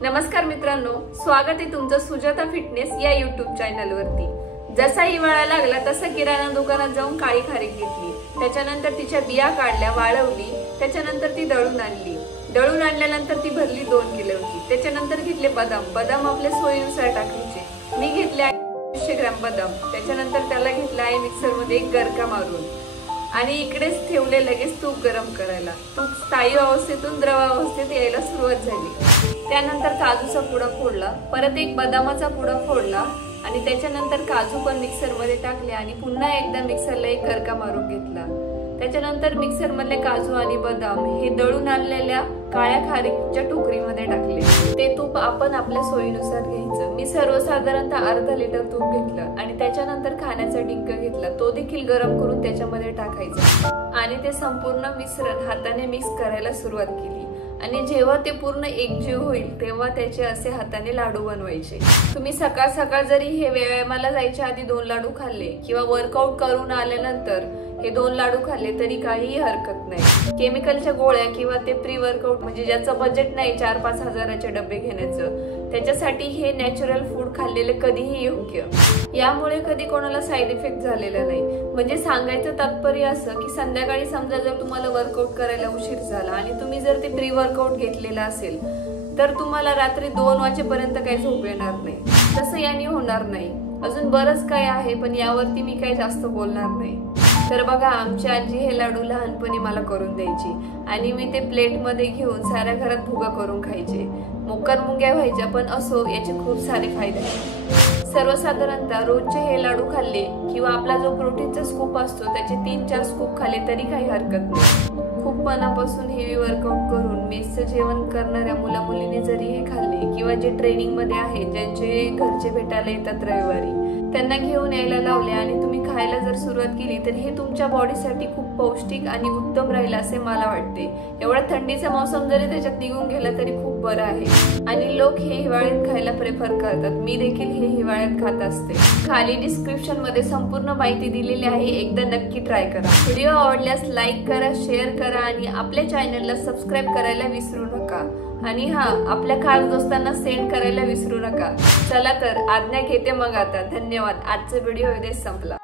नमस्कार मित्रांनो, स्वागत आहे तुमचं सुजाता फिटनेस या YouTube चॅनल वरती। जसा हिवाळा लागला तसा किराणा दुकानात जाऊन काळी खारीक घेतली, त्याच्यानंतर तिच्या बिया काढल्या, वाळवली, त्याच्यानंतर ती दळून आणली। दळून आणल्यानंतर ती भरली 2 किलोची। त्याच्यानंतर घेतले बदाम आपल्या सोयीनुसार टाकायचे। मी घेतले 100 ग्रॅम बदाम। त्याच्यानंतर त्याला घेतला आहे मिक्सर मध्ये एक गरका मारून आणि इकडेच ठेवले लगेच तूप गरम करायला। तूप स्थायी अवस्थेतून द्रव अवस्थेत यायला सुरुवात झाली। त्यानंतर काजूचा पुडा फोडला, परत एक बदामाचा पुडा फोडला आणि त्याच्यानंतर काजू पण मिक्सर मध्ये टाकले आणि पुन्हा एकदा मिक्सरला एक गरका मारून घेतला। त्याच्यानंतर मिक्सर मधले काजू आणि बदाम हे दळून आणलेल्या काळ्या खारीकच्या टोकरीमध्ये टाकले। ते तूप आपण आपल्या सोयीनुसार घ्यायचं। मी सर्वसाधारणतः अर्धा लिटर तूप घेतलं आणि त्याच्यानंतर खाण्याचा डिंक घेतला, तो देखील गरम करून त्याच्यामध्ये टाकायचा आणि ते संपूर्ण मिश्रण हाताने मिक्स करायला सुरुवात केली आणि जेव्हा ते पूर्ण एकजीव होईल तेव्हा त्याचे असे हाताने लाडू बनवायचे। तुम्ही सकाळ सकाळ जरी हे व्यायामाला जायच्या आधी 2 लाडू खाल्ले किंवा वर्कआउट करून आल्यानंतर हे 2 लाडू खाल्ले तरी काहीही हरकत नाही। केमिकलच्या गोळ्या किंवा ते प्री वर्कआउट म्हणजे ज्याचं बजेट नाही 4-5 हजाराचे डबे घेण्याचं, त्याच्यासाठी हे नॅचरल फूड खाल्लेले कधीही योग्य। यामुळे कधी कोणाला साइड इफेक्ट झालेला नाही। म्हणजे सांगायचं तात्पर्य असं की संध्याकाळी समजा जर तुम्हाला वर्कआउट करायला उशीर झाला आणि तुम्ही जर ते प्री वर्कआउट घेतलेला असेल तर तुम्हाला रात्री 2 वाजेपर्यंत काही झोप येणार नाही। तसं याने होणार नाही। अजून बरंच काय आहे पण यावरती मी काही जास्त बोलणार नाही। तर बघा, आमची आजी हे लाडू लहानपणी मला करून द्यायची आणि मी ते प्लेट मध्ये घेऊन साऱ्या घरात भुगा करून खायचे। मोकार मुंग्या व्हायच्या पण असो, याचे खूप सारे फायदे आहेत। सर्वसाधारणतः रोजचे हे लाडू खाल्ले किंवा आपला जो प्रोटीनचा स्कूप असतो त्याचे 3-4 स्कूप खाल्ले तरी काही हरकत नाही। खूप मनापासून हेवी वर्कआउट करून मेसचं जेवण करणाऱ्या मुला मुलीने जरी हे खाल्ले किंवा जे ट्रेनिंग मध्ये आहेत, ज्यांचे घरचे भेटायला येतात रविवारी, त्यांना घेऊन यायला लावले आणि तुम्ही खायला जर सुरुवात केली तर हे तुमच्या बॉडीसाठी खूप पौष्टिक आणि उत्तम राहील असे मला वाटते। एवढा थंडीचा मौसम जरी त्याच्यात निघून गेला तरी खूप बरं आहे आणि लोक हे हिवाळ्यात खायला प्रेफर करतात। मी देखील हे हिवाळ्यात खात असते। खाली डिस्क्रिप्शन मध्ये संपूर्ण माहिती दिलेली आहे, एकदा नक्की ट्राय करा। व्हिडिओ आवडल्यास लाईक करा, शेअर करा आणि आपल्या चॅनलला सबस्क्राईब करायला विसरू नका आणि आपल्या खास दोस्तांना सेंड करायला विसरू नका। चला तर आज्ञा घेते मग आता। धन्यवाद। आजचा व्हिडिओ इथेच संपला।